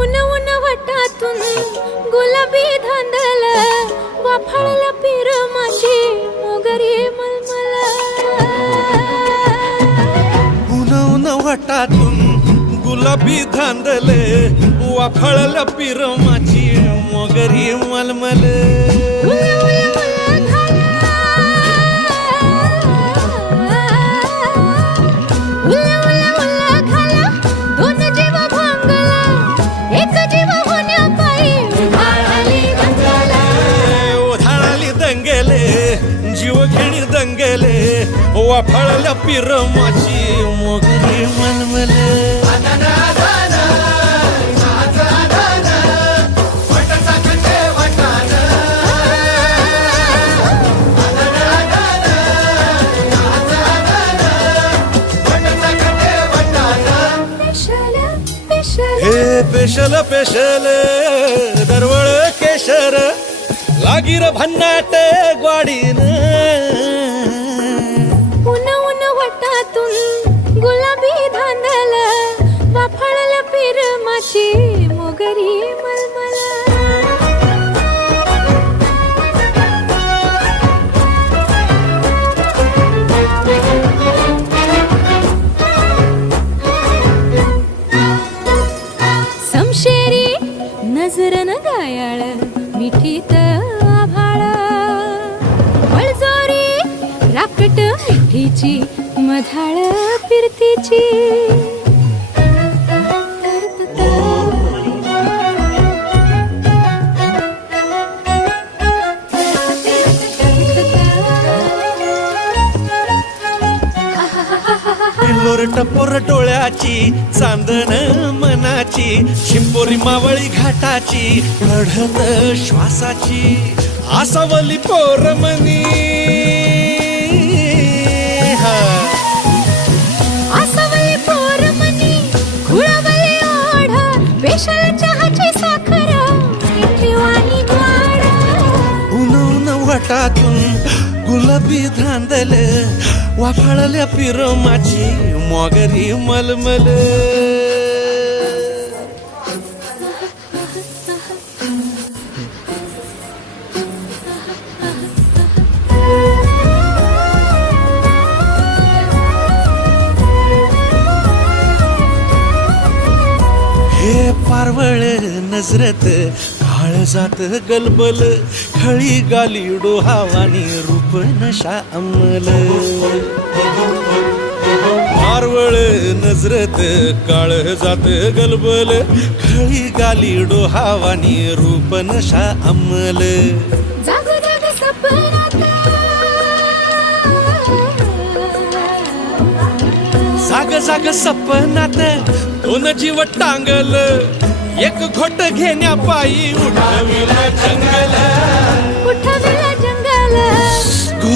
उन उन वटातून गुलाबी धांदल वाफाळला पिर तरी मोगरी वाटातून गुलाबी धांदले वाफळल्या पिरमाची मोगरी मलमल. वाफळल्या पिरमाची मोगरी मलमल पेशल पेशल दरवळ केशर लागीर भन्नाट ग्वाडीन. पिर मोगरी मलमला. समशेरी नजरन गायाळ मिठीत आभाळ. बळजोरी राकट मिठीची मधाळ फिरतीची. टपोर डोळ्याची चांदण मनाची शिंपोरी मावळी घाटाची लढत श्वासाची. आसावली पोरमनी हा. आसावली पोरमणी खुळवली ओढ पेशल चहाची साखर मिठीवाणी गोड उन उन वाटातून गुलाबी धांदल वाफाळल्या पिरमाची मोगरी मलमल. हे पारवळ नजरत काळ जात गलबल खळी गाली डोहावानी रूप नशा अंमल. पारवळ नजरत काळ जात गलबल खळी गाली डोहावानी रूप नशा अंमल. जाग जाग सपनात दोन जीव टांगल. एक घोट घेण्या पायी उठविला जंगल. उठवला जंगल.